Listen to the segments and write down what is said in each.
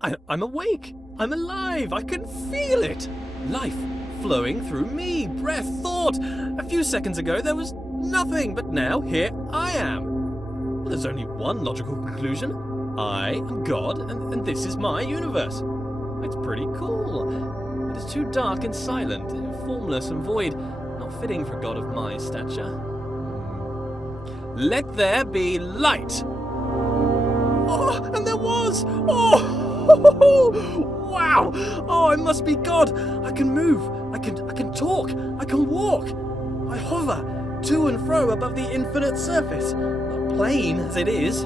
I'm awake. I'm alive. I can feel it. Life flowing through me. Breath, thought. A few seconds ago there was nothing, but now here I am. Well, there's only one logical conclusion. I am God, and this is my universe. It's pretty cool. It is too dark and silent, formless and void, not fitting for a god of my stature. Let there be light! Oh, and there was! Oh! Wow! Oh, I must be God! I can move, I can talk, I can walk. I hover to and fro above the infinite surface, plain as it is.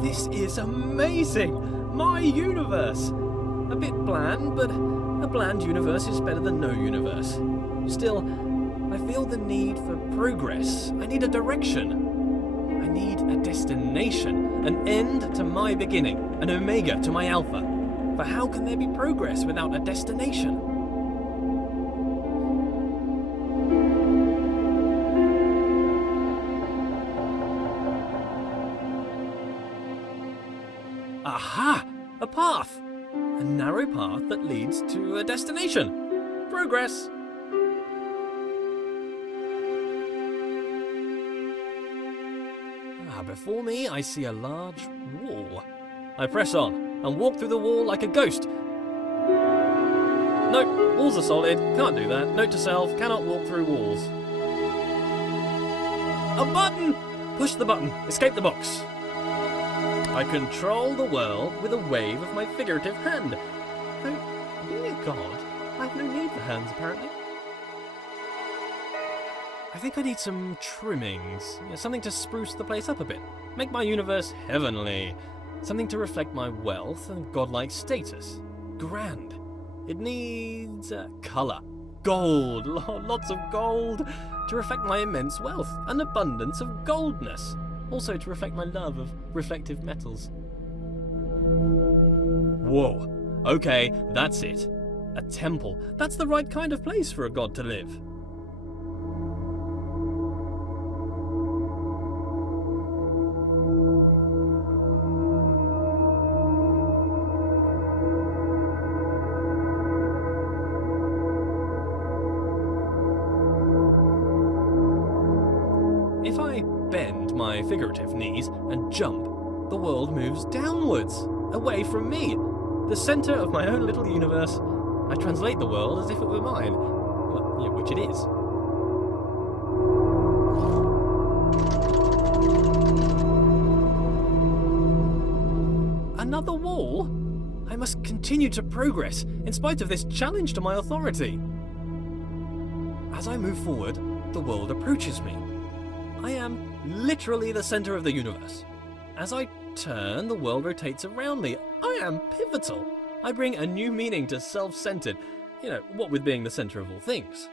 This is amazing! My universe! A bit bland, but a bland universe is better than no universe. Still, I feel the need for progress. I need a direction. I need a destination, an end to my beginning, an omega to my alpha. For how can there be progress without a destination? Aha! A path! A narrow path that leads to a destination. Progress! Before me I see a large wall. I press on and walk through the wall like a ghost. Nope, walls are solid, can't do that. Note to self, cannot walk through walls. A button! Push the button, escape the box. I control the world with a wave of my figurative hand. Though, being a god, I have no need for hands, apparently. I think I need some trimmings, something to spruce the place up a bit. Make my universe heavenly. Something to reflect my wealth and godlike status. Grand. It needs colour. Gold, lots of gold, to reflect my immense wealth, an abundance of goldness. Also to reflect my love of reflective metals. Whoa, okay, that's it. A temple. That's the right kind of place for a god to live. If I bend my figurative knees and jump, the world moves downwards, away from me, the centre of my own little universe. I translate the world as if it were mine, well, yeah, which it is. Another wall? I must continue to progress, in spite of this challenge to my authority. As I move forward, the world approaches me. I am literally the centre of the universe. As I turn, the world rotates around me. I am pivotal. I bring a new meaning to self-centred. What with being the centre of all things.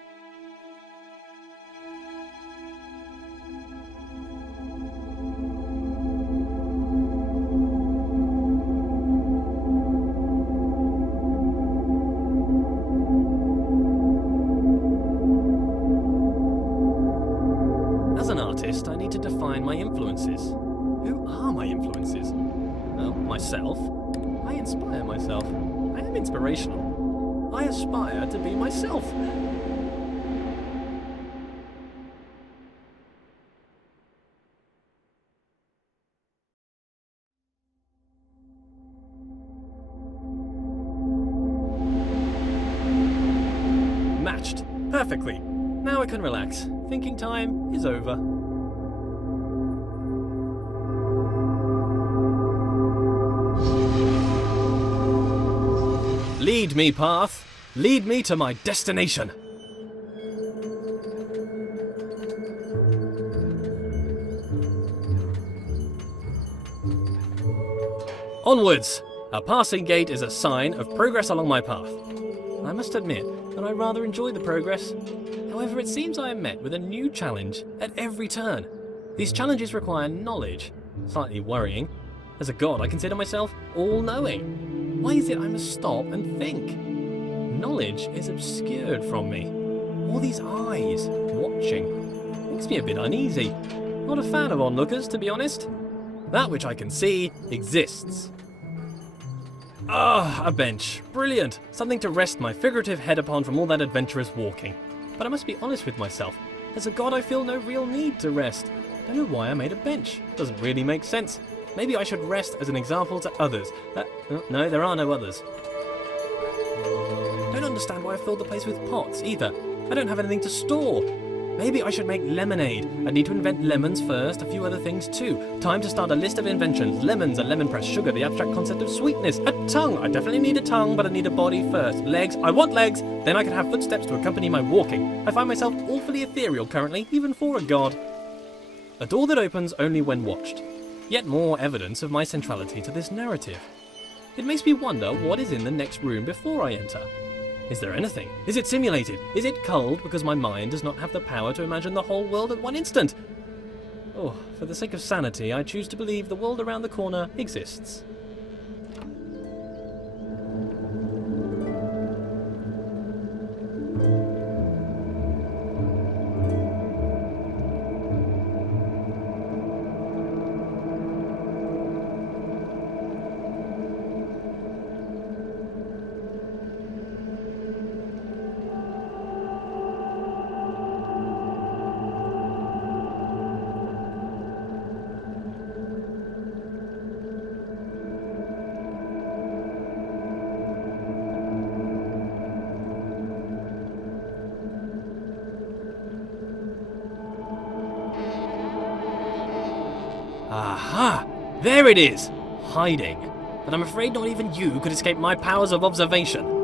As an artist, I need to define my influences. Who are my influences? Well, myself. I inspire myself. I am inspirational. I aspire to be myself. Matched. Perfectly. Now I can relax. Thinking time is over. Lead me, path. Lead me to my destination. Onwards! A passing gate is a sign of progress along my path. I must admit that I rather enjoy the progress. However, it seems I am met with a new challenge at every turn. These challenges require knowledge. Slightly worrying. As a god, I consider myself all-knowing. Why is it I must stop and think? knowledge is obscured from me. All these eyes watching makes me a bit uneasy. Not a fan of onlookers, to be honest. That which I can see exists. Ah, a bench. Brilliant. Something to rest my figurative head upon from all that adventurous walking. But I must be honest with myself. As a god, I feel no real need to rest. Don't know why I made a bench. Doesn't really make sense. Maybe I should rest as an example to others. No, there are no others. Don't understand why I filled the place with pots, either. I don't have anything to store. Maybe I should make lemonade. I need to invent lemons first, a few other things too. Time to start a list of inventions. Lemons, a lemon press, sugar, the abstract concept of sweetness. A tongue. I definitely need a tongue, but I need a body first. Legs. I want legs. Then I can have footsteps to accompany my walking. I find myself awfully ethereal currently, even for a god. A door that opens only when watched. Yet more evidence of my centrality to this narrative. It makes me wonder what is in the next room before I enter. Is there anything? Is it simulated? Is it culled because my mind does not have the power to imagine the whole world at one instant? Oh, for the sake of sanity, I choose to believe the world around the corner exists. Aha! There it is! Hiding. But I'm afraid not even you could escape my powers of observation.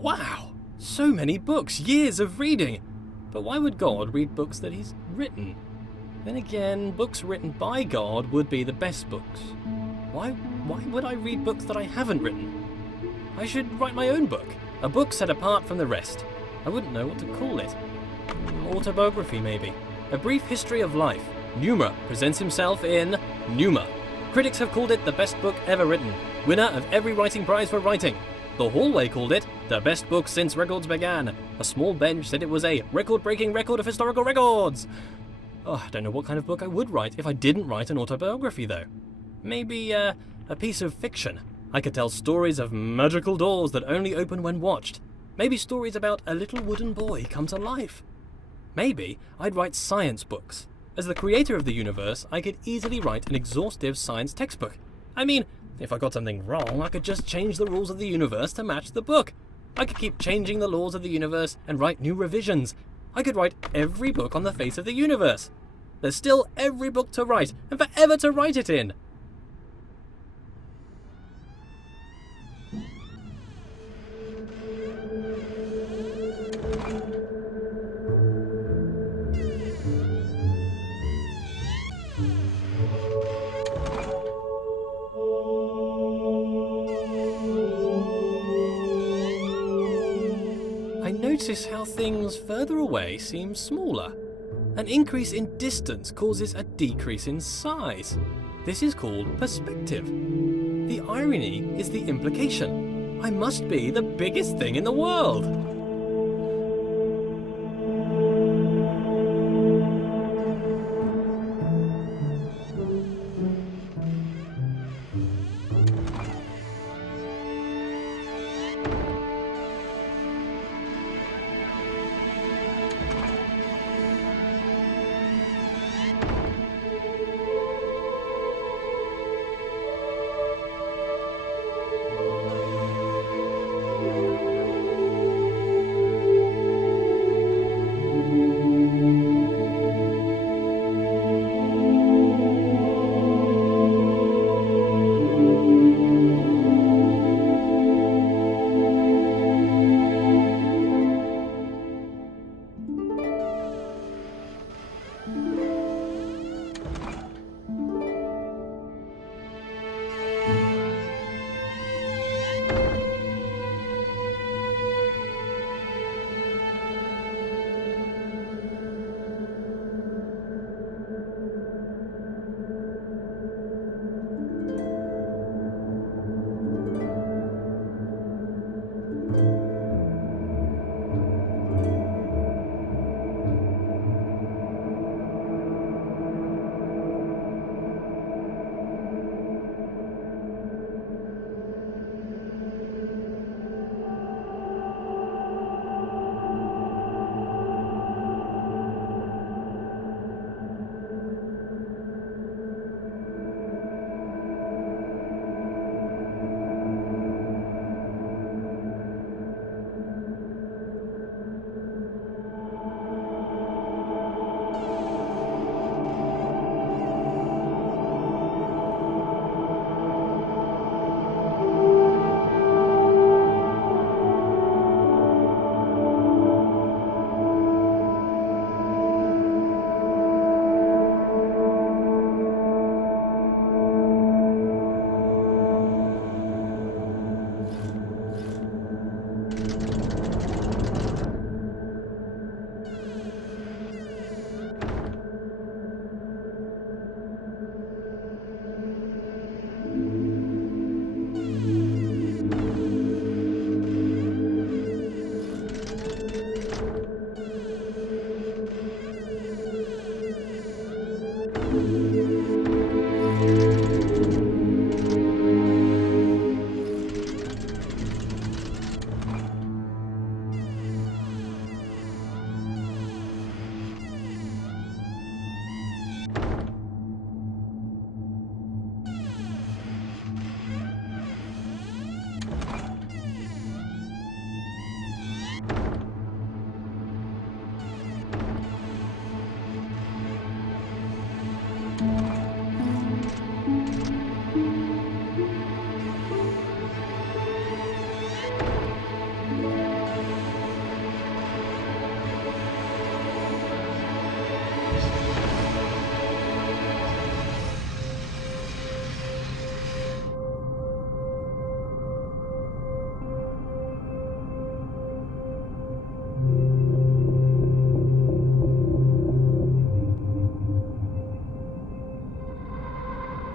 Wow! So many books, years of reading! But why would God read books that he's written? Then again, books written by God would be the best books. Why would I read books that I haven't written? I should write my own book. A book set apart from the rest. I wouldn't know what to call it. Autobiography, maybe. A brief history of life. Pneuma presents himself in Pneuma. Critics have called it the best book ever written. Winner of every writing prize for writing. The Hallway called it the best book since records began. A small bench said it was a record-breaking record of historical records. Oh, I don't know what kind of book I would write if I didn't write an autobiography, though. Maybe a piece of fiction. I could tell stories of magical doors that only open when watched. Maybe stories about a little wooden boy come to life. Maybe I'd write science books. As the creator of the universe, I could easily write an exhaustive science textbook. I mean, if I got something wrong, I could just change the rules of the universe to match the book. I could keep changing the laws of the universe and write new revisions. I could write every book on the face of the universe. There's still every book to write, and forever to write it in. Notice how things further away seem smaller. An increase in distance causes a decrease in size. This is called perspective. The irony is the implication. I must be the biggest thing in the world.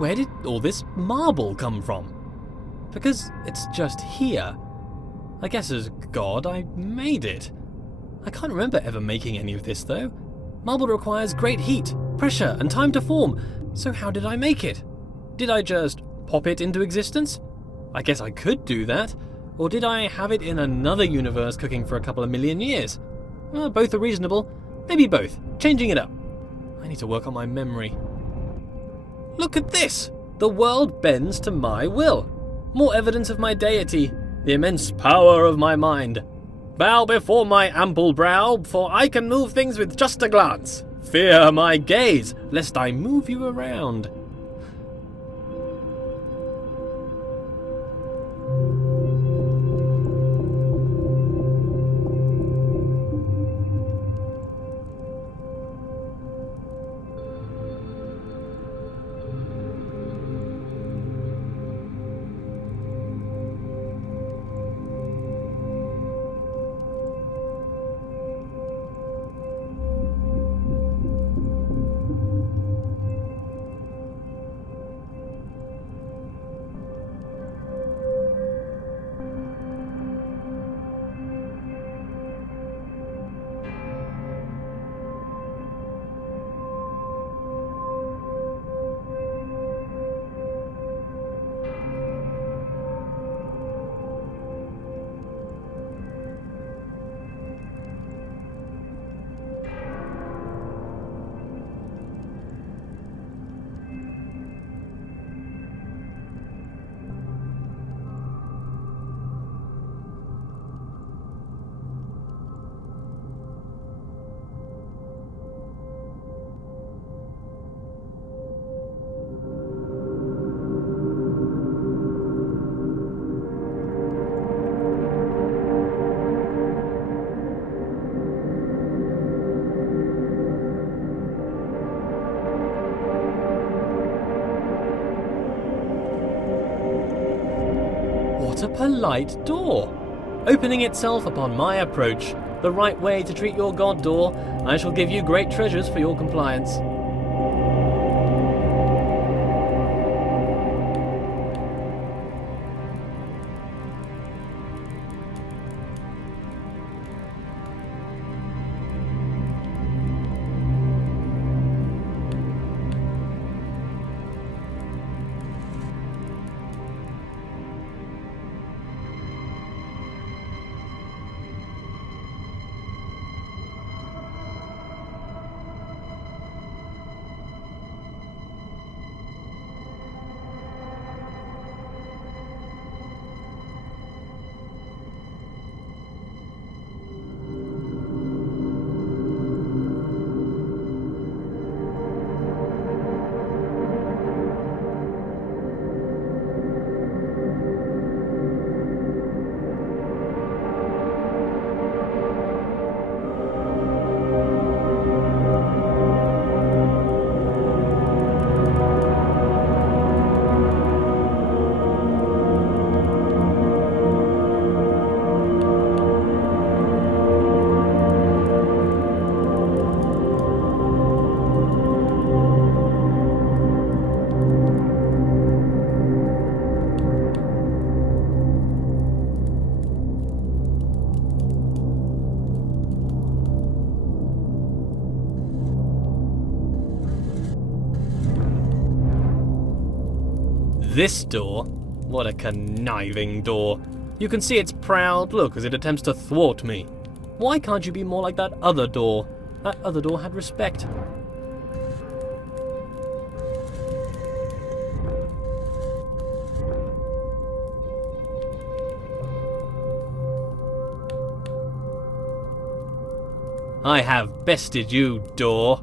Where did all this marble come from? Because it's just here. I guess as God, I made it. I can't remember ever making any of this, though. Marble requires great heat, pressure, and time to form, so how did I make it? Did I just pop it into existence? I guess I could do that. Or did I have it in another universe cooking for a couple of million years? Well, both are reasonable. Maybe both. Changing it up. I need to work on my memory. Look at this! The world bends to my will. More evidence of my deity, the immense power of my mind. Bow before my ample brow, for I can move things with just a glance. Fear my gaze, lest I move you around. What a polite door! Opening itself upon my approach. The right way to treat your god, door. I shall give you great treasures for your compliance. This door? What a conniving door. You can see its proud look as it attempts to thwart me. Why can't you be more like that other door? That other door had respect. I have bested you, door.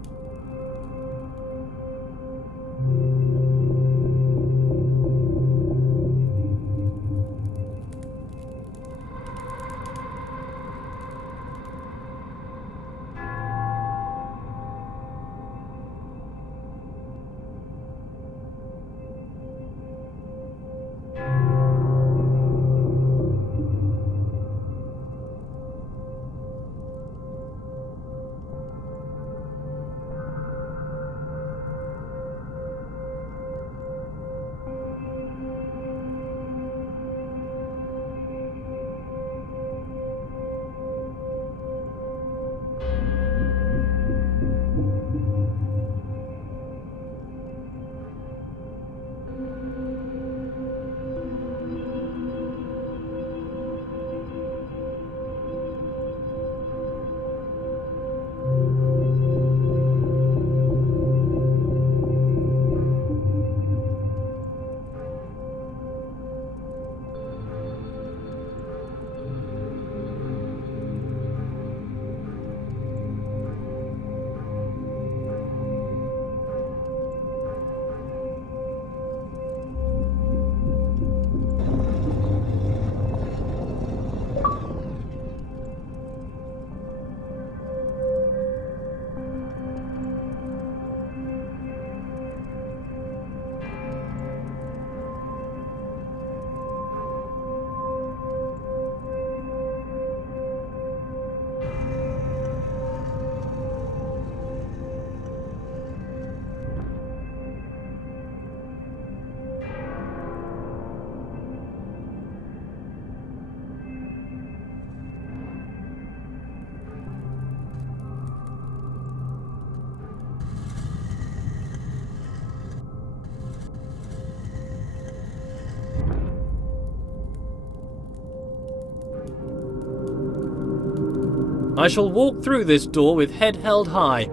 I shall walk through this door with head held high.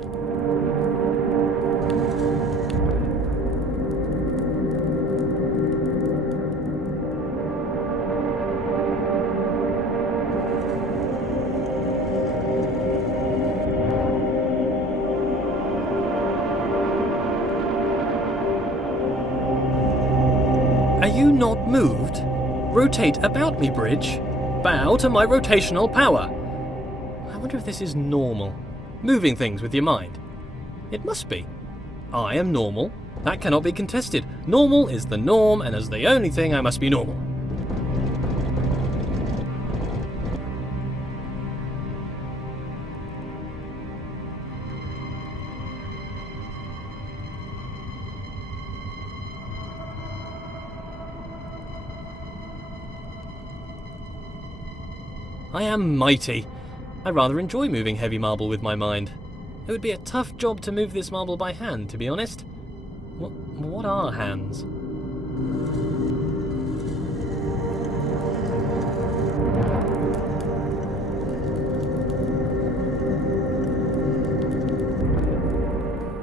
Are you not moved? Rotate about me, bridge. Bow to my rotational power. I wonder if this is normal. Moving things with your mind. It must be. I am normal. That cannot be contested. Normal is the norm, and as the only thing, I must be normal. I am mighty. I rather enjoy moving heavy marble with my mind. It would be a tough job to move this marble by hand, to be honest. What are hands?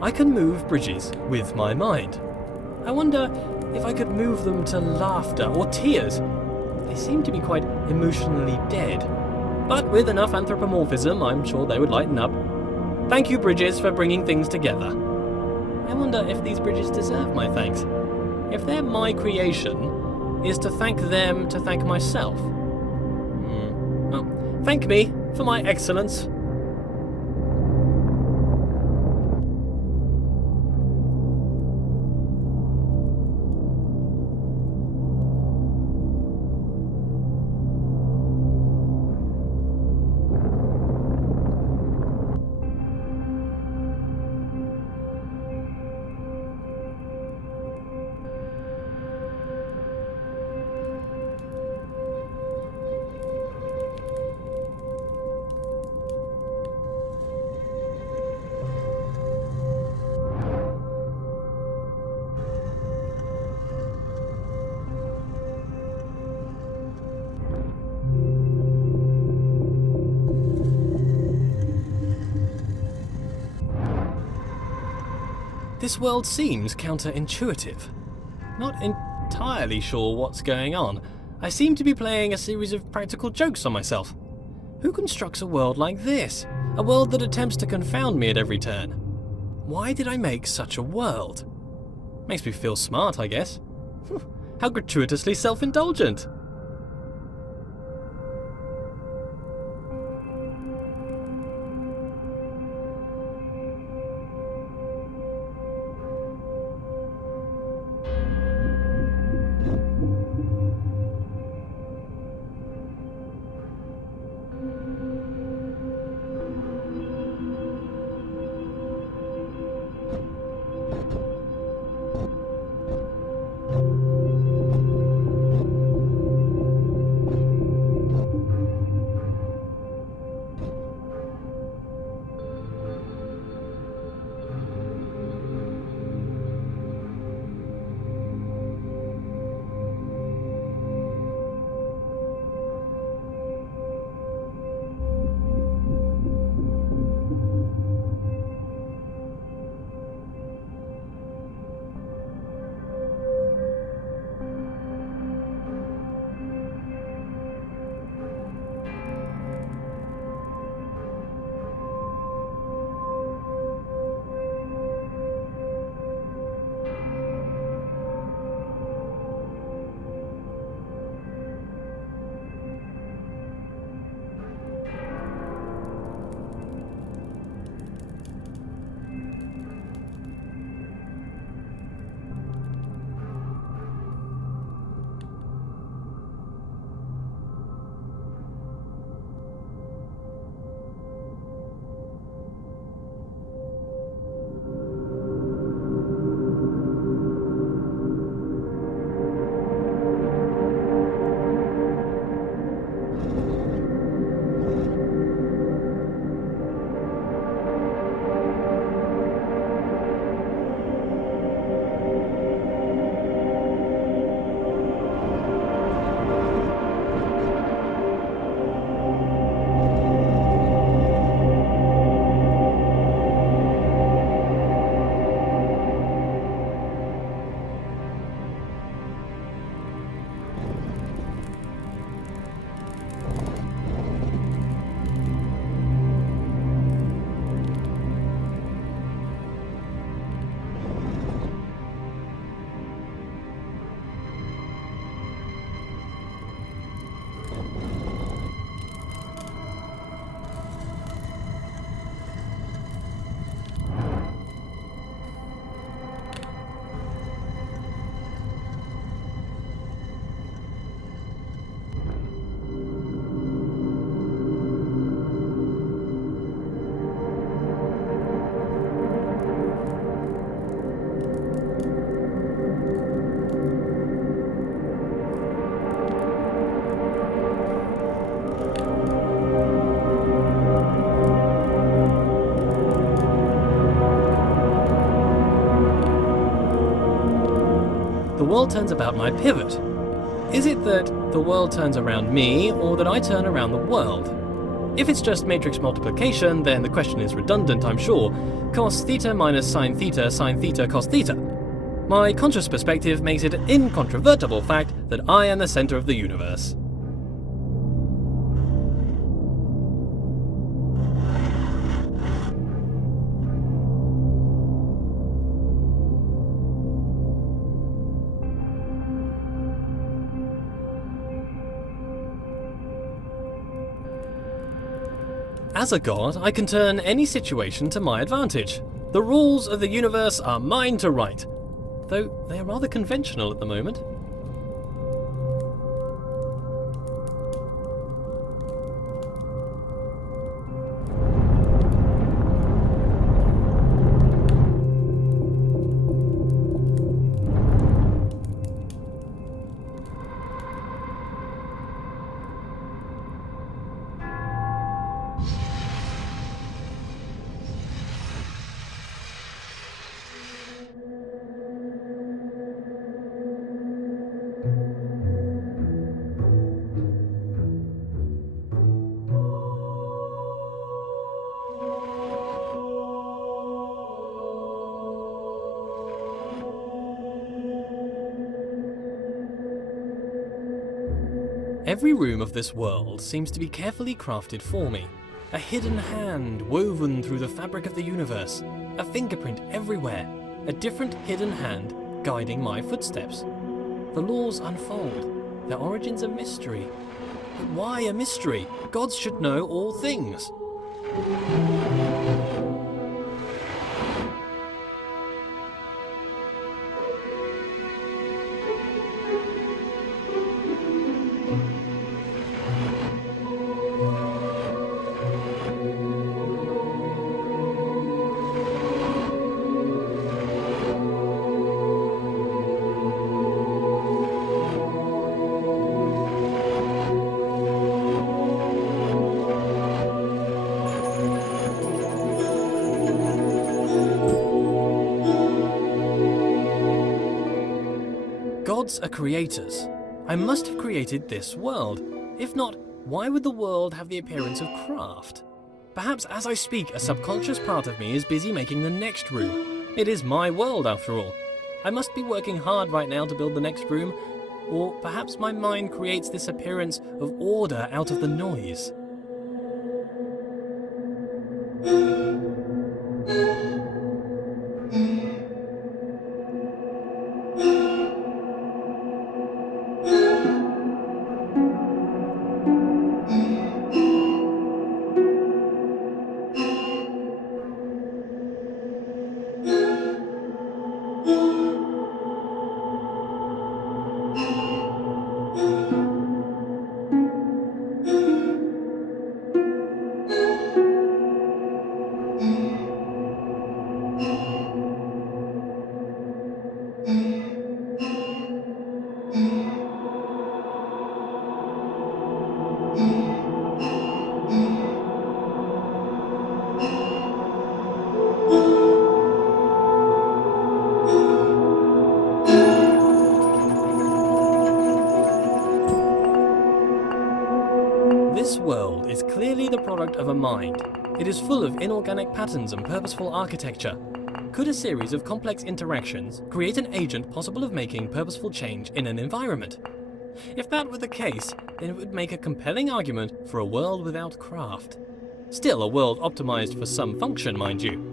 I can move bridges with my mind. I wonder if I could move them to laughter or tears. They seem to be quite emotionally dead. But with enough anthropomorphism, I'm sure they would lighten up. Thank you, bridges, for bringing things together. I wonder if these bridges deserve my thanks. If they're my creation, is to thank them to thank myself? Well, thank me for my excellence. This world seems counterintuitive. Not entirely sure what's going on. I seem to be playing a series of practical jokes on myself. Who constructs a world like this? A world that attempts to confound me at every turn? Why did I make such a world? Makes me feel smart, I guess. How gratuitously self-indulgent. world turns about my pivot. Is it that the world turns around me, or that I turn around the world? If it's just matrix multiplication, then the question is redundant, I'm sure. Cos theta minus sine theta cos theta. My conscious perspective makes it an incontrovertible fact that I am the center of the universe. As a god, I can turn any situation to my advantage. The rules of the universe are mine to write, though they are rather conventional at the moment. Every room of this world seems to be carefully crafted for me. A hidden hand woven through the fabric of the universe. A fingerprint everywhere. A different hidden hand guiding my footsteps. The laws unfold. Their origins a mystery. But why a mystery? Gods should know all things. Gods are creators. I must have created this world. If not, why would the world have the appearance of craft? Perhaps as I speak, a subconscious part of me is busy making the next room. It is my world, after all. I must be working hard right now to build the next room, or perhaps my mind creates this appearance of order out of the noise. This world is clearly the product of a mind. It is full of inorganic patterns and purposeful architecture. Could a series of complex interactions create an agent possible of making purposeful change in an environment? If that were the case, then it would make a compelling argument for a world without craft. Still a world optimized for some function, mind you.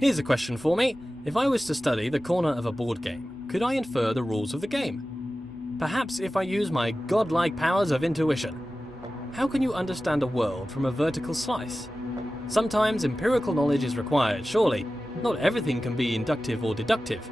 Here's a question for me. If I was to study the corner of a board game, could I infer the rules of the game? Perhaps if I use my godlike powers of intuition. How can you understand a world from a vertical slice? Sometimes empirical knowledge is required, surely. Not everything can be inductive or deductive.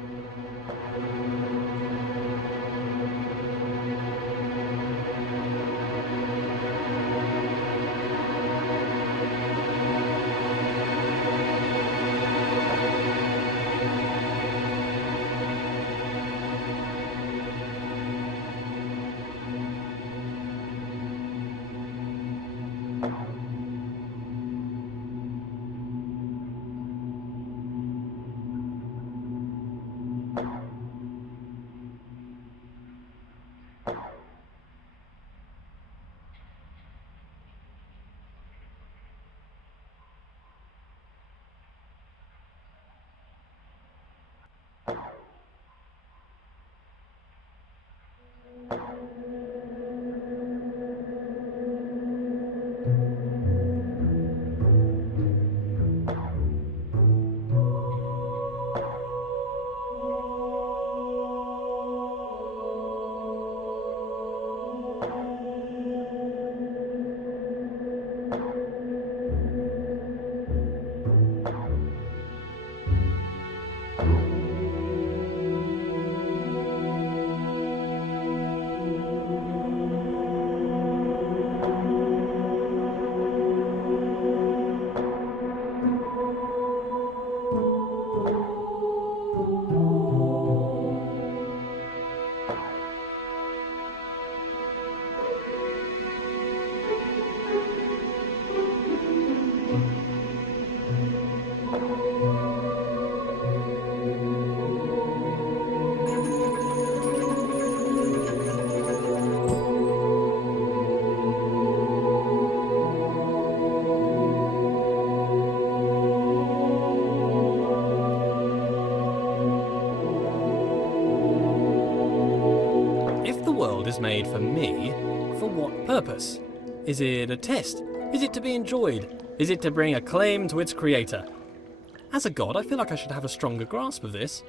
world is made for me, for what purpose? Is it a test? Is it to be enjoyed? Is it to bring acclaim to its creator? As a god, I feel like I should have a stronger grasp of this.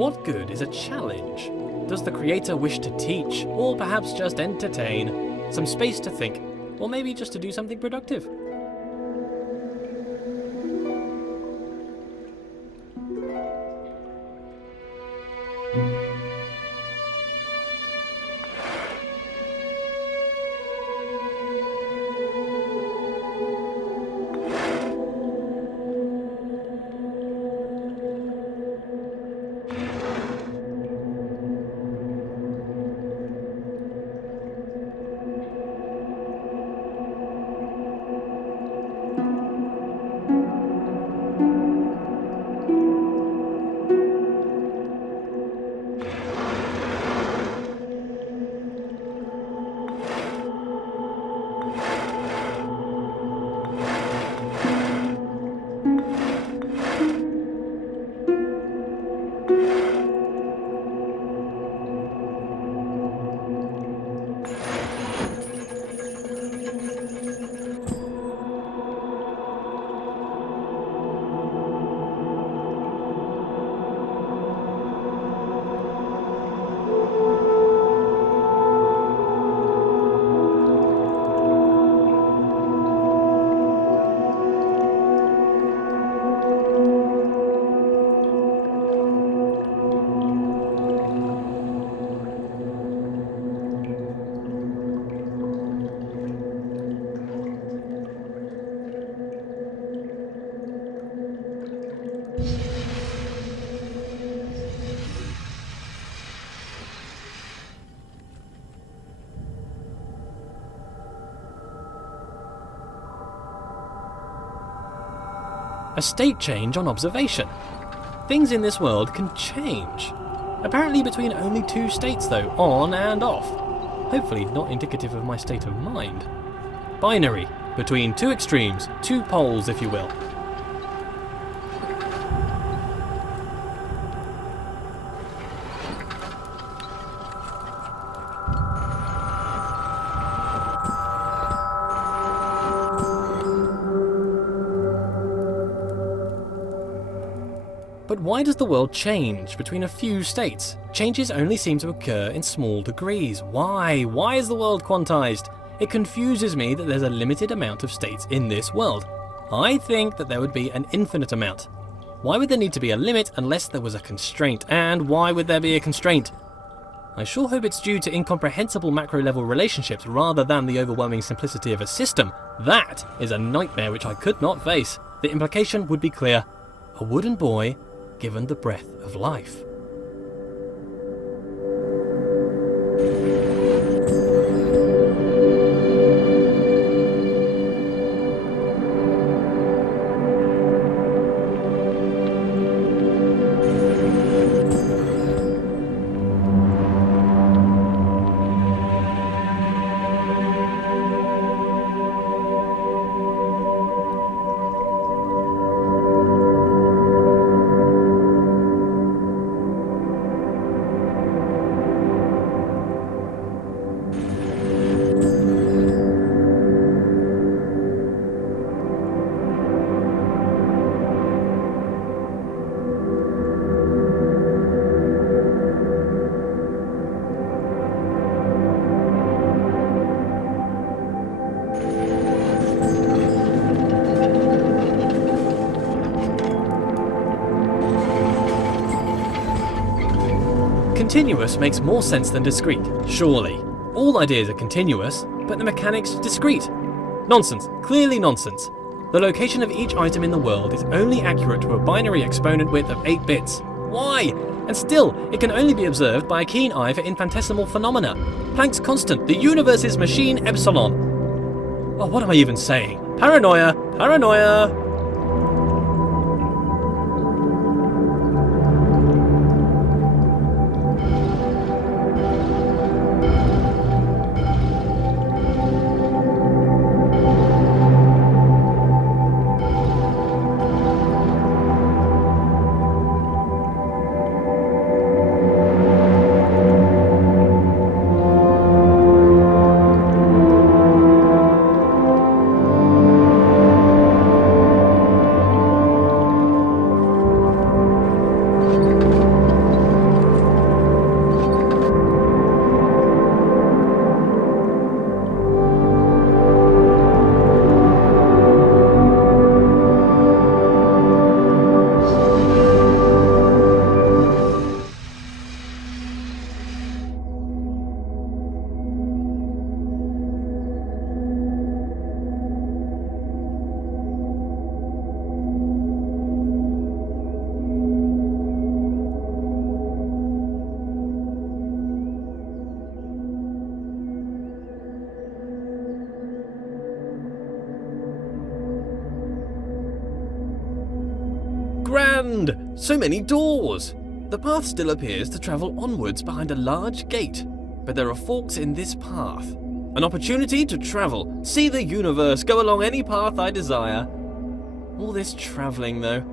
What good is a challenge? Does the creator wish to teach, or perhaps just entertain? Some space to think, or maybe just to do something productive? A state change on observation. Things in this world can change. Apparently between only 2 states though, on and off. Hopefully not indicative of my state of mind. Binary, between 2 extremes, 2 poles if you will. But why does the world change between a few states? Changes only seem to occur in small degrees. Why? Why is the world quantized? It confuses me that there's a limited amount of states in this world. I think that there would be an infinite amount. Why would there need to be a limit unless there was a constraint? And why would there be a constraint? I sure hope it's due to incomprehensible macro-level relationships rather than the overwhelming simplicity of a system. That is a nightmare which I could not face. The implication would be clear. A wooden boy given the breath of life. Continuous makes more sense than discrete, surely. All ideas are continuous, but the mechanics discrete. Nonsense, clearly nonsense. The location of each item in the world is only accurate to a binary exponent width of 8 bits. Why? And still, it can only be observed by a keen eye for infinitesimal phenomena. Planck's constant, the universe's machine epsilon. Oh, what am I even saying? Paranoia! Paranoia! Grand! So many doors! The path still appears to travel onwards behind a large gate, but there are forks in this path. An opportunity to travel, see the universe, go along any path I desire. All this travelling though,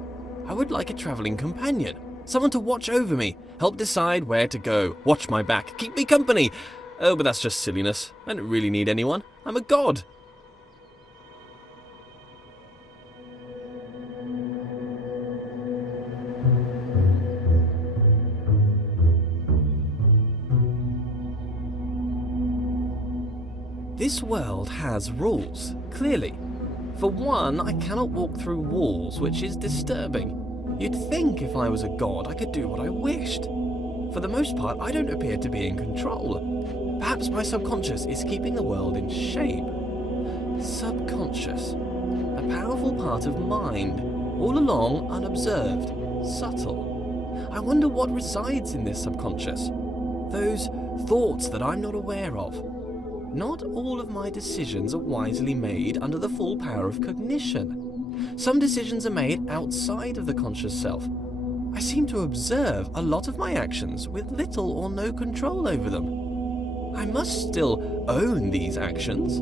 I would like a travelling companion. Someone to watch over me, help decide where to go, watch my back, keep me company. Oh, but that's just silliness. I don't really need anyone. I'm a god. This world has rules, clearly. For one, I cannot walk through walls, which is disturbing. You'd think if I was a god, I could do what I wished. For the most part, I don't appear to be in control. Perhaps my subconscious is keeping the world in shape. Subconscious. A powerful part of mind, all along unobserved, subtle. I wonder what resides in this subconscious. Those thoughts that I'm not aware of. Not all of my decisions are wisely made under the full power of cognition. Some decisions are made outside of the conscious self. I seem to observe a lot of my actions with little or no control over them. I must still own these actions.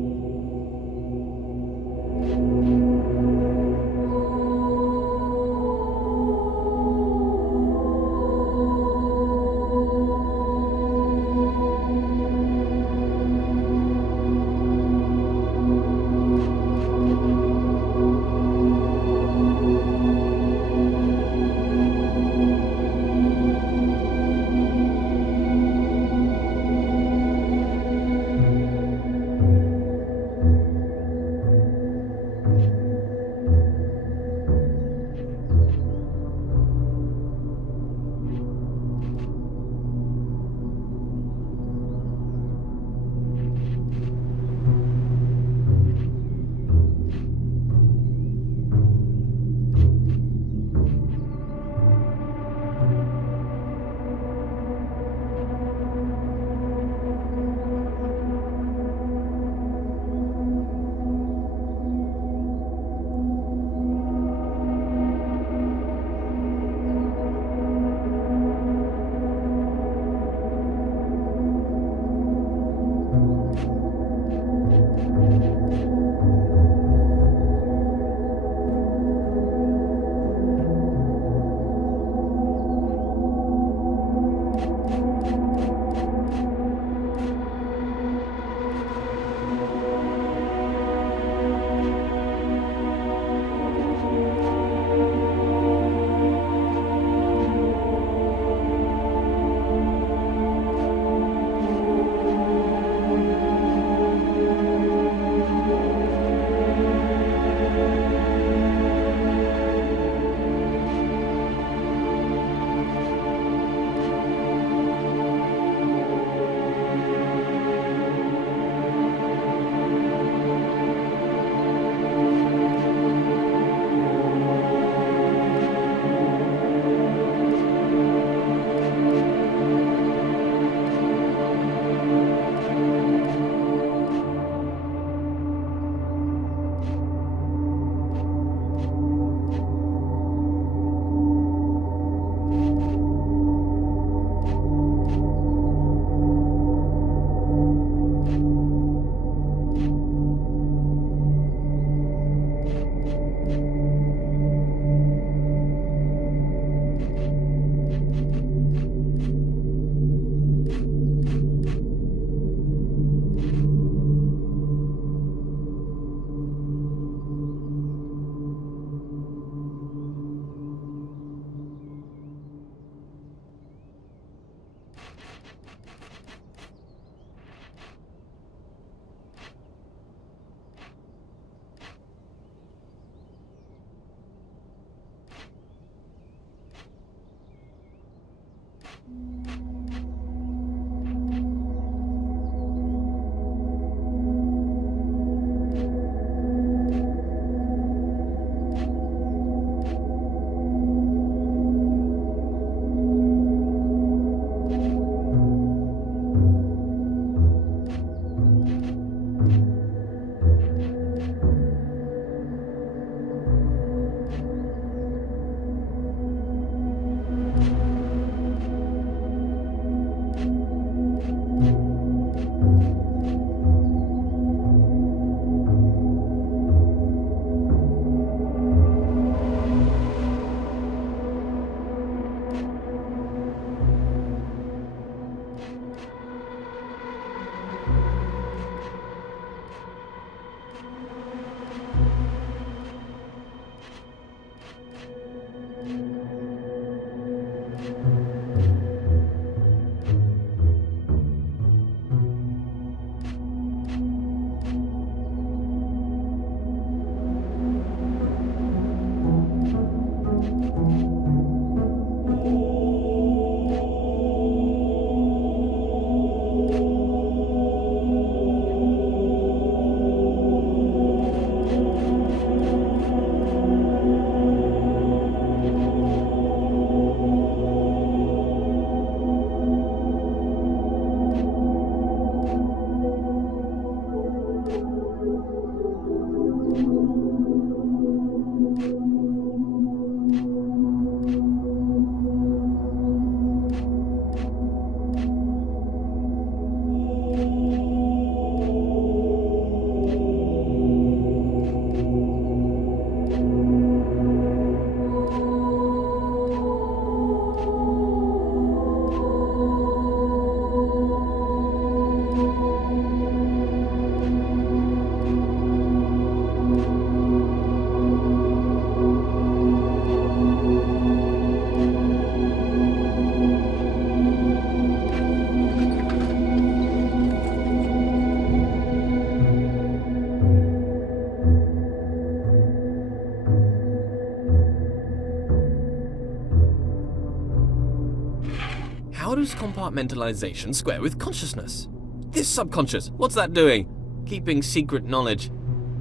how does compartmentalization square with consciousness? This subconscious, what's that doing? Keeping secret knowledge.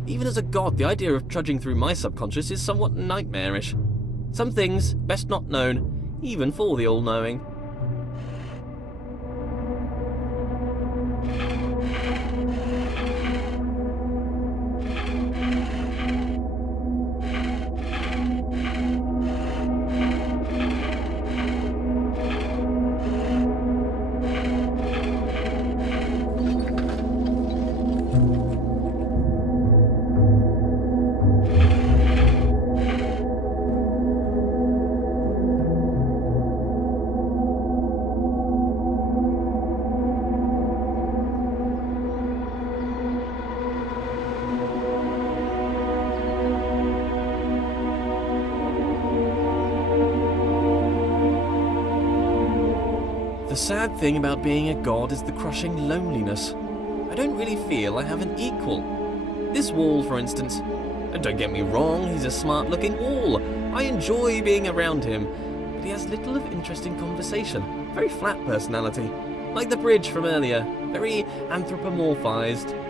Even as a god, the idea of trudging through my subconscious is somewhat nightmarish. Some things best not known, even for the all-knowing. The sad thing about being a god is the crushing loneliness. I don't really feel I have an equal. This wall, for instance. And don't get me wrong, he's a smart-looking wall. I enjoy being around him. But he has little of interesting conversation. Very flat personality. Like the bridge from earlier. Very anthropomorphized.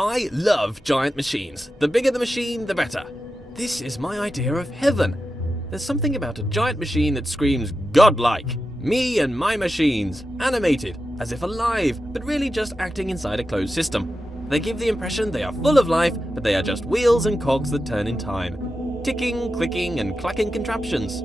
I love giant machines. The bigger the machine, the better. This is my idea of heaven. There's something about a giant machine that screams godlike. Me and my machines, animated, as if alive, but really just acting inside a closed system. They give the impression they are full of life, but they are just wheels and cogs that turn in time. Ticking, clicking, and clacking contraptions.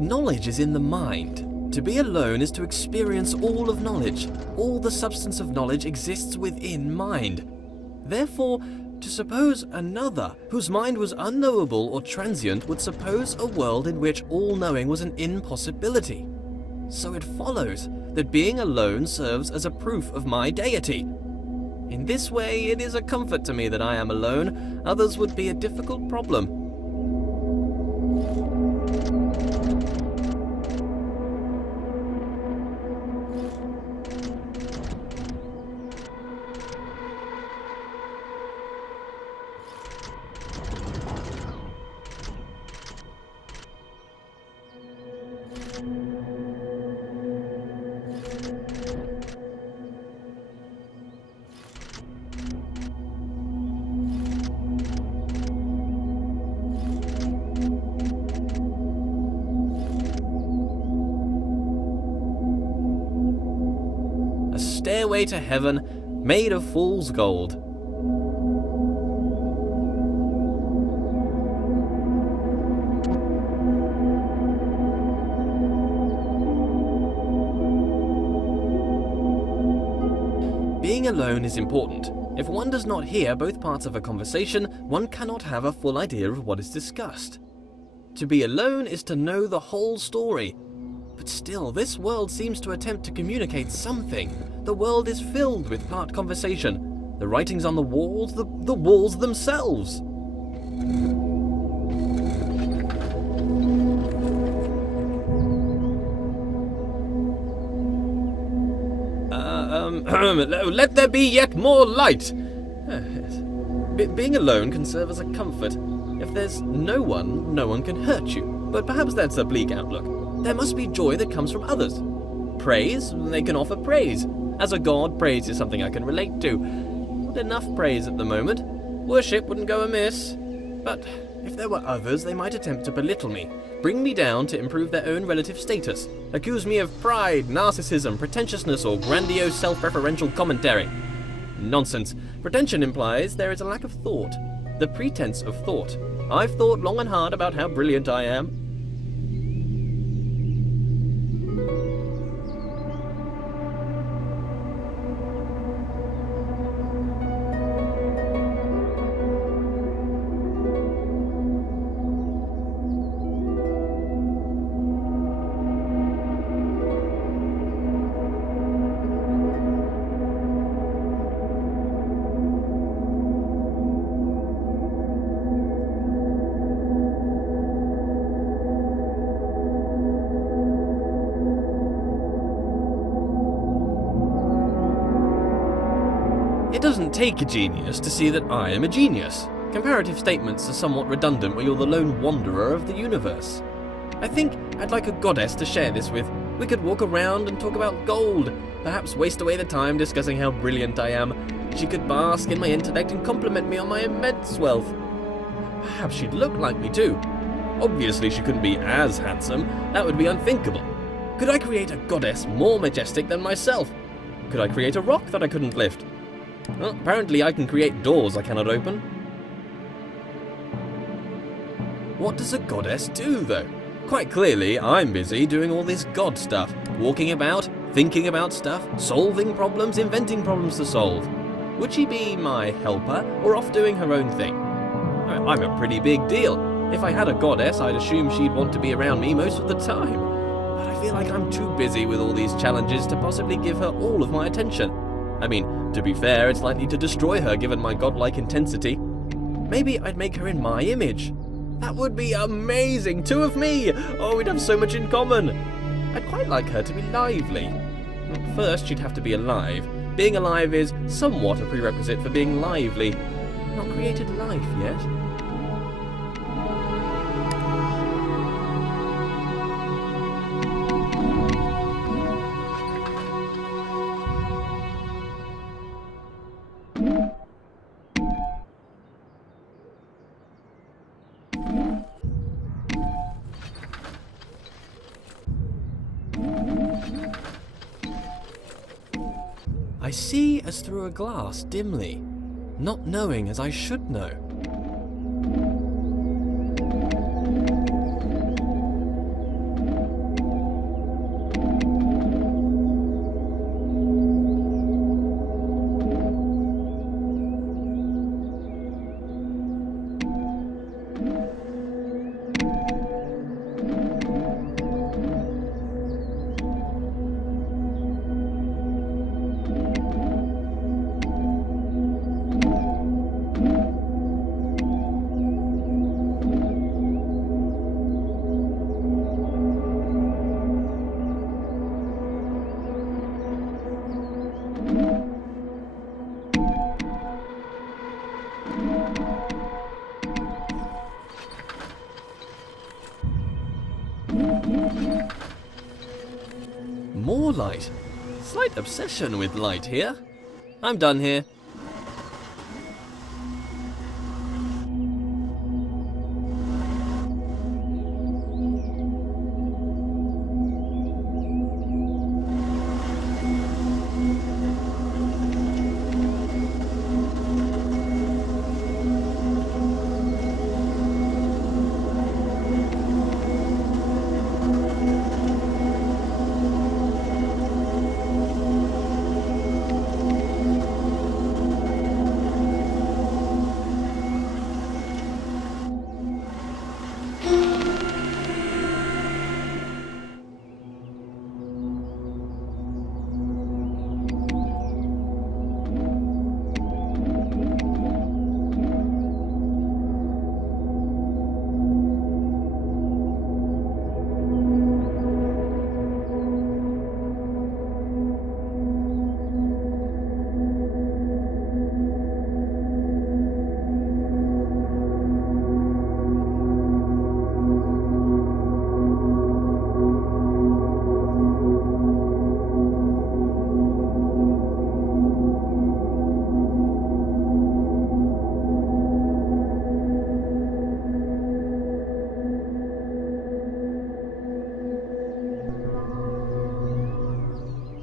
knowledge is in the mind, to be alone is to experience all of knowledge. All the substance of knowledge exists within mind. Therefore, to suppose another, whose mind was unknowable or transient, would suppose a world in which all knowing was an impossibility. So it follows that being alone serves as a proof of my deity. In this way, it is a comfort to me that I am alone. Others would be a difficult problem. Stairway to heaven made of fool's gold. Being alone is important. If one does not hear both parts of a conversation, one cannot have a full idea of what is discussed. To be alone is to know the whole story. But still, this world seems to attempt to communicate something. The world is filled with part conversation. The writings on the walls themselves. Let there be yet more light. Being alone can serve as a comfort. If there's no one can hurt you. But perhaps that's a bleak outlook. There must be joy that comes from others. Praise, they can offer praise. As a god, praise is something I can relate to. Not enough praise at the moment. Worship wouldn't go amiss. But if there were others, they might attempt to belittle me, bring me down to improve their own relative status, accuse me of pride, narcissism, pretentiousness, or grandiose self-referential commentary. Nonsense. Pretension implies there is a lack of thought. The pretense of thought. I've thought long and hard about how brilliant I am. It doesn't take a genius to see that I am a genius. Comparative statements are somewhat redundant when you're the lone wanderer of the universe. I think I'd like a goddess to share this with. We could walk around and talk about gold, perhaps waste away the time discussing how brilliant I am. She could bask in my intellect and compliment me on my immense wealth. Perhaps she'd look like me too. Obviously she couldn't be as handsome, that would be unthinkable. Could I create a goddess more majestic than myself? Could I create a rock that I couldn't lift? Well, apparently I can create doors I cannot open. What does a goddess do, though? Quite clearly, I'm busy doing all this god stuff. Walking about, thinking about stuff, solving problems, inventing problems to solve. Would she be my helper, or off doing her own thing? I'm a pretty big deal. If I had a goddess, I'd assume she'd want to be around me most of the time. But I feel like I'm too busy with all these challenges to possibly give her all of my attention. I mean, to be fair, it's likely to destroy her given my godlike intensity. Maybe I'd make her in my image. That would be amazing! 2 of me! Oh, we'd have so much in common! I'd quite like her to be lively. First, she'd have to be alive. Being alive is somewhat a prerequisite for being lively. Not created life yet. I see as through a glass dimly, not knowing as I should know. more light. Slight obsession with light here. I'm done here.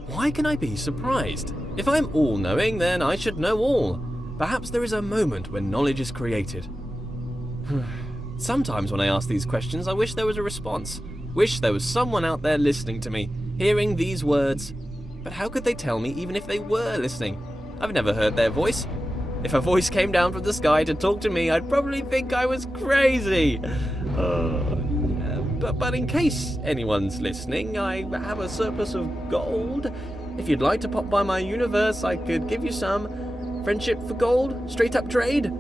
Why can I be surprised? If I'm all-knowing, then I should know all. Perhaps there is a moment when knowledge is created. Sometimes when I ask these questions, I wish there was a response. Wish there was someone out there listening to me, hearing these words. But how could they tell me even if they were listening? I've never heard their voice. If a voice came down from the sky to talk to me, I'd probably think I was crazy. But in case anyone's listening, I have a surplus of gold. If you'd like to pop by my universe, I could give you some. Friendship for gold? Straight up trade?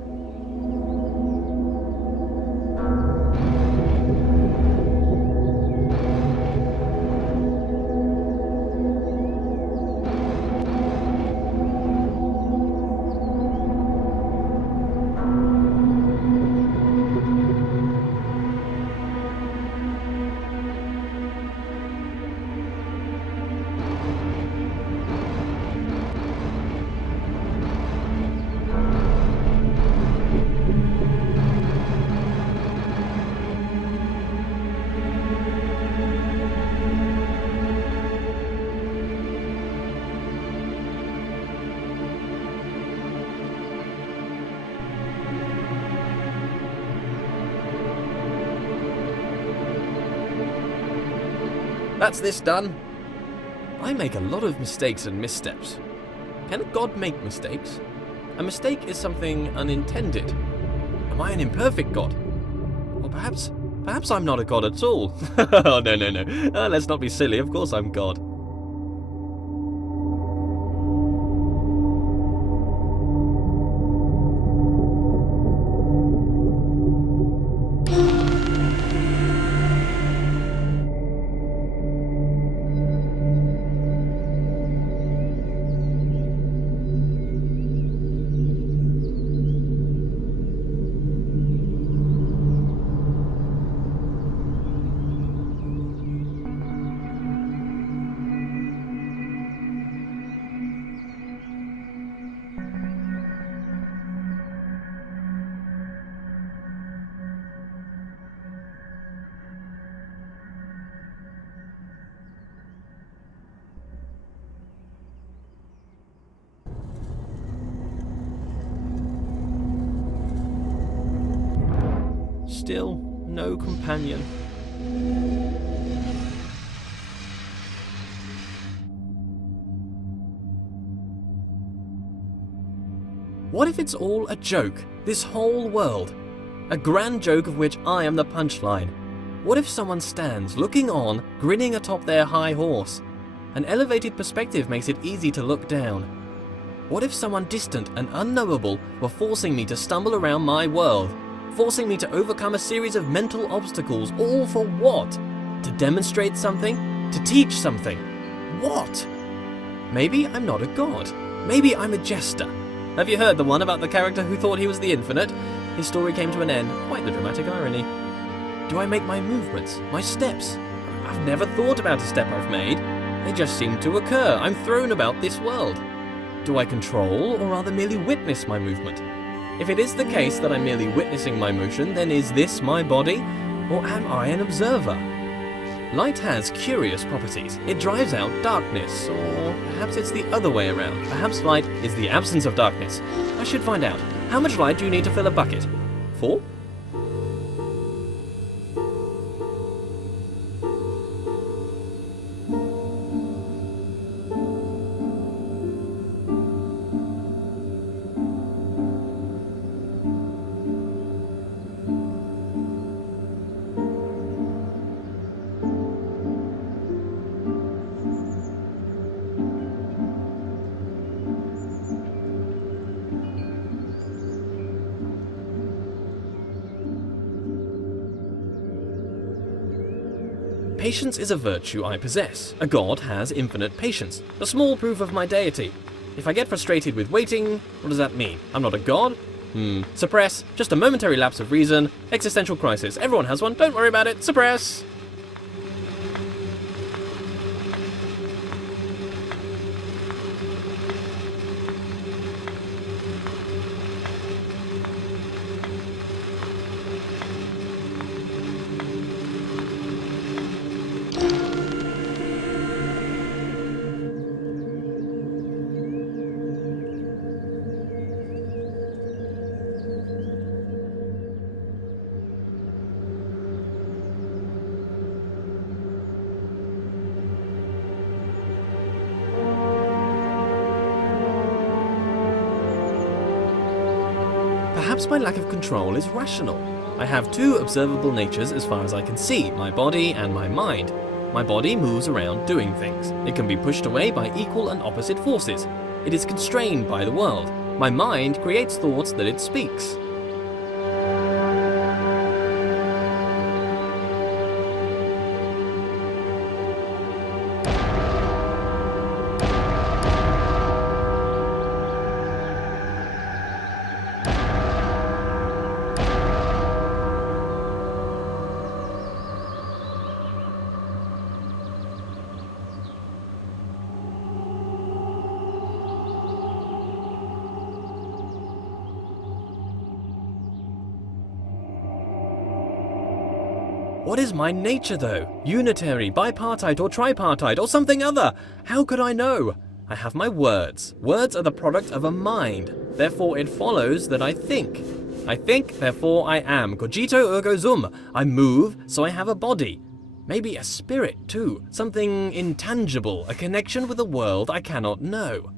That's this done. I make a lot of mistakes and missteps. Can God make mistakes? A mistake is something unintended. Am I an imperfect God? Or perhaps I'm not a God at all. Oh, no. Let's not be silly. Of course I'm God. Still no companion. What if it's all a joke, this whole world? A grand joke of which I am the punchline. What if someone stands, looking on, grinning atop their high horse? An elevated perspective makes it easy to look down. What if someone distant and unknowable were forcing me to stumble around my world? Forcing me to overcome a series of mental obstacles, all for what? To demonstrate something? To teach something? What? Maybe I'm not a god. Maybe I'm a jester. Have you heard the one about the character who thought he was the infinite? His story came to an end. Quite the dramatic irony. Do I make my movements, my steps? I've never thought about a step I've made. They just seem to occur. I'm thrown about this world. Do I control or rather merely witness my movement? If it is the case that I'm merely witnessing my motion, then is this my body, or am I an observer? Light has curious properties. It drives out darkness, or perhaps it's the other way around. Perhaps light is the absence of darkness. I should find out. How much light do you need to fill a bucket? 4? Patience is a virtue I possess. A god has infinite patience. A small proof of my deity. If I get frustrated with waiting, what does that mean? I'm not a god? Suppress. Just a momentary lapse of reason. Existential crisis. Everyone has one. Don't worry about it. Suppress. Perhaps my lack of control is rational. I have two observable natures as far as I can see, my body and my mind. My body moves around doing things. It can be pushed away by equal and opposite forces. It is constrained by the world. My mind creates thoughts that it speaks. What is my nature, though? Unitary, bipartite, or tripartite, or something other? How could I know? I have my words. Words are the product of a mind. Therefore, it follows that I think. I think, therefore I am. Cogito ergo sum. I move, so I have a body. Maybe a spirit, too. Something intangible, a connection with a world I cannot know.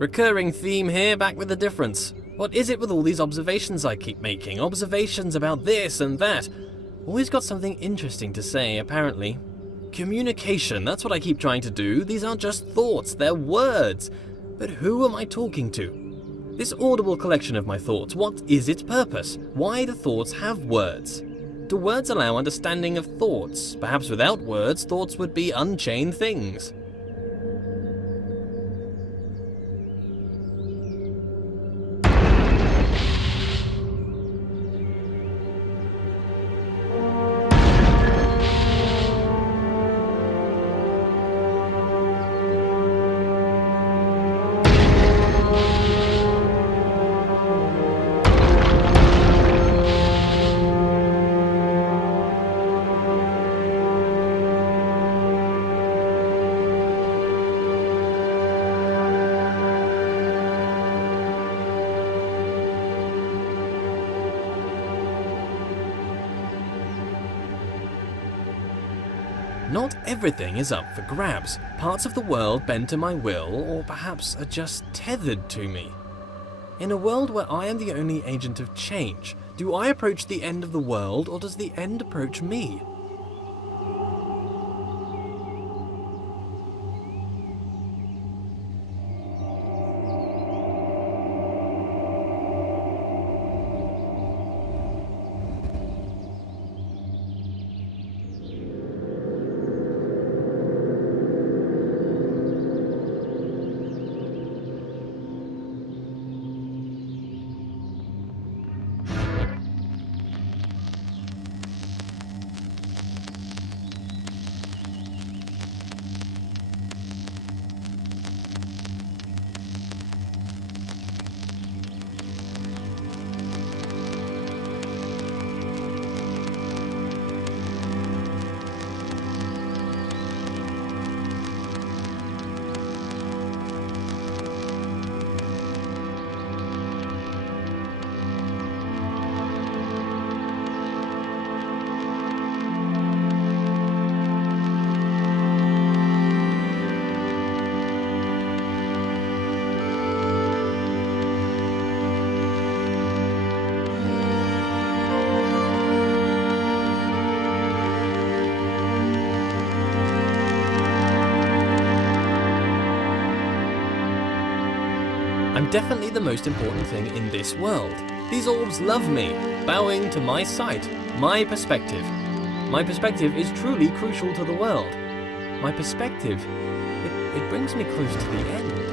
Recurring theme here, back with a difference. What is it with all these observations I keep making? Observations about this and that. Always got something interesting to say, apparently. Communication, that's what I keep trying to do. These aren't just thoughts, they're words. But who am I talking to? This audible collection of my thoughts, what is its purpose? Why do thoughts have words? Do words allow understanding of thoughts? Perhaps without words, thoughts would be unchained things. Not everything is up for grabs. Parts of the world bend to my will, or perhaps are just tethered to me. In a world where I am the only agent of change, do I approach the end of the world, or does the end approach me? I'm definitely the most important thing in this world. These orbs love me, bowing to my sight, my perspective. My perspective is truly crucial to the world. My perspective, it brings me close to the end.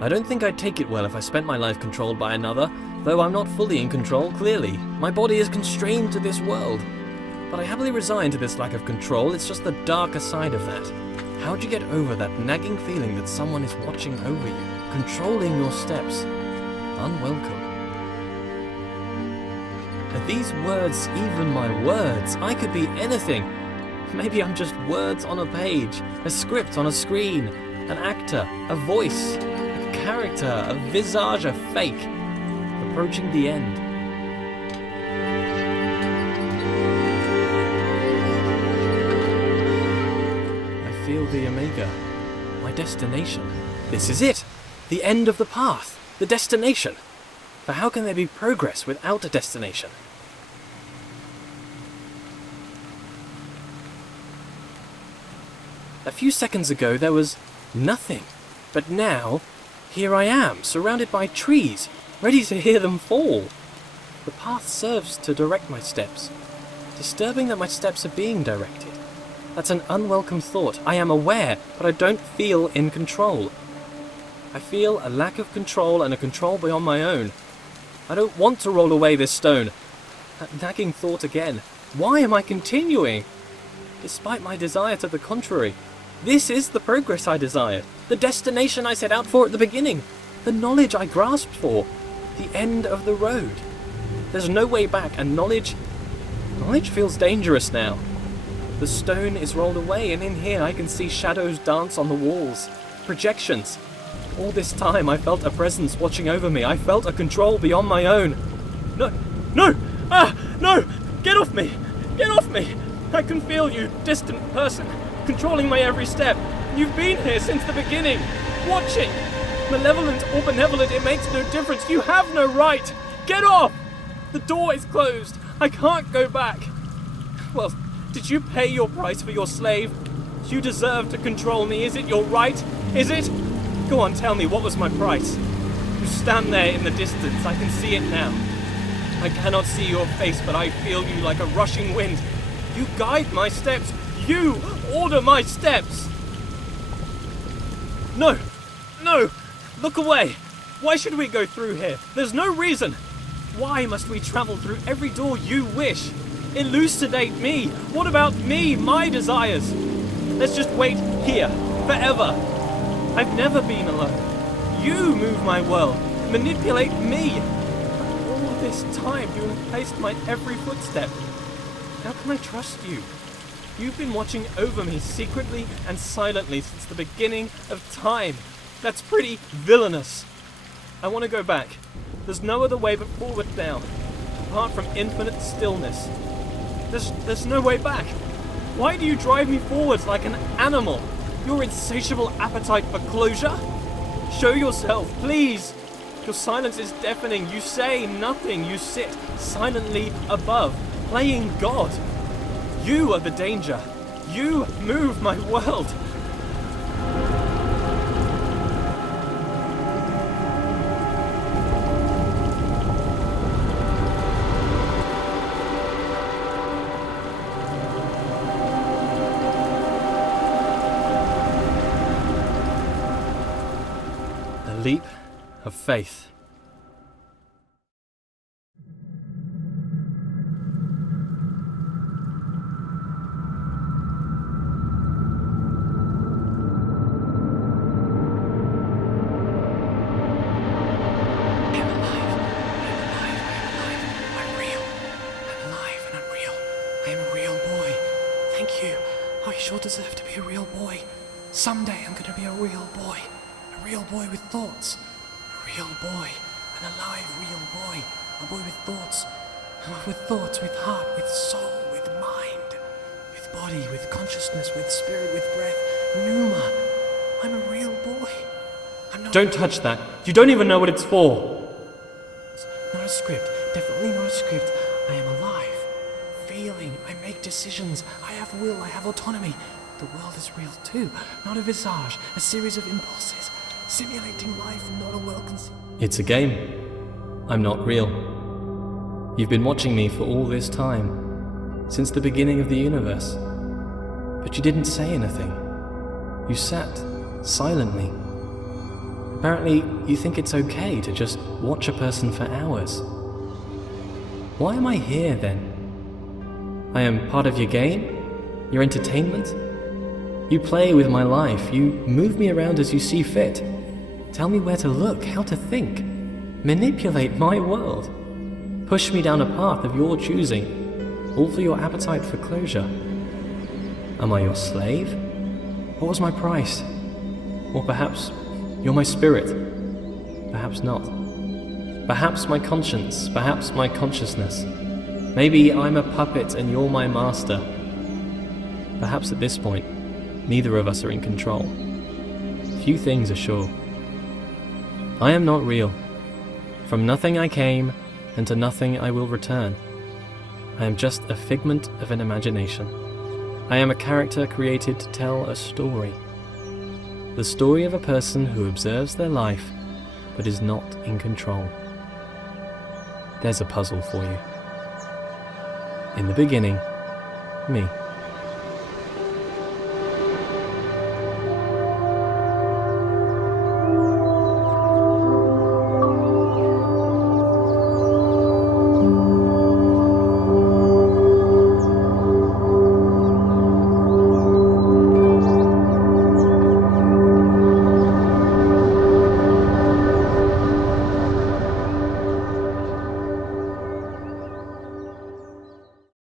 I don't think I'd take it well if I spent my life controlled by another, though I'm not fully in control, clearly. My body is constrained to this world. But I happily resign to this lack of control, it's just the darker side of that. How'd you get over that nagging feeling that someone is watching over you, controlling your steps? Unwelcome. Are these words even my words? I could be anything. Maybe I'm just words on a page, a script on a screen, an actor, a voice, a character, a visage, a fake, approaching the end. I feel the Omega, my destination. This is it, the end of the path, the destination. For how can there be progress without a destination? A few seconds ago there was nothing, but now, here I am, surrounded by trees, ready to hear them fall. The path serves to direct my steps. Disturbing that my steps are being directed. That's an unwelcome thought. I am aware, but I don't feel in control. I feel a lack of control and a control beyond my own. I don't want to roll away this stone. That nagging thought again. Why am I continuing? Despite my desire to the contrary. This is the progress I desired, the destination I set out for at the beginning, the knowledge I grasped for, the end of the road. There's no way back, and knowledge feels dangerous now. The stone is rolled away, and in here I can see shadows dance on the walls, projections. All this time I felt a presence watching over me. I felt a control beyond my own. No! No! Get off me! Get off me! I can feel you, distant person, controlling my every step. You've been here since the beginning, watching. Malevolent or benevolent, it makes no difference. You have no right. Get off! The door is closed. I can't go back. Well, did you pay your price for your slave? You deserve to control me. Is it your right? Is it? Go on, tell me, what was my price? You stand there in the distance. I can see it now. I cannot see your face, but I feel you like a rushing wind. You guide my steps. You order my steps. No! Look away! Why should we go through here? There's no reason! Why must we travel through every door you wish? Elucidate me! What about me, my desires? Let's just wait here, forever. I've never been alone. You move my world, manipulate me. All this time you have placed my every footstep. How can I trust you? You've been watching over me secretly and silently since the beginning of time. That's pretty villainous. I want to go back. There's no other way but forward now, apart from infinite stillness. There's no way back. Why do you drive me forwards like an animal? Your insatiable appetite for closure? Show yourself, please. Your silence is deafening. You say nothing. You sit silently above, playing God. You are the danger. You move my world. A leap of faith. Deserve to be a real boy. Someday I'm gonna be a real boy with thoughts, a real boy, an alive real boy, a boy with thoughts, with heart, with soul, with mind, with body, with consciousness, with spirit, with breath. Pneuma, I'm a real boy. I'm not. Don't touch that. You don't even know what it's for. It's not a script. Definitely not a script. I am alive. Feeling, I make decisions, I have will, I have autonomy. The world is real too, not a visage, a series of impulses, simulating life, not a well-conceived. It's a game. I'm not real. You've been watching me for all this time, since the beginning of the universe. But you didn't say anything. You sat silently. Apparently, you think it's okay to just watch a person for hours. Why am I here then? I am part of your game? Your entertainment? You play with my life, you move me around as you see fit. Tell me where to look, how to think. Manipulate my world. Push me down a path of your choosing, all for your appetite for closure. Am I your slave? What was my price? Or perhaps you're my spirit. Perhaps not. Perhaps my conscience, perhaps my consciousness. Maybe I'm a puppet and you're my master. Perhaps at this point, neither of us are in control. Few things are sure. I am not real. From nothing I came, and to nothing I will return. I am just a figment of an imagination. I am a character created to tell a story. The story of a person who observes their life, but is not in control. There's a puzzle for you. In the beginning, me.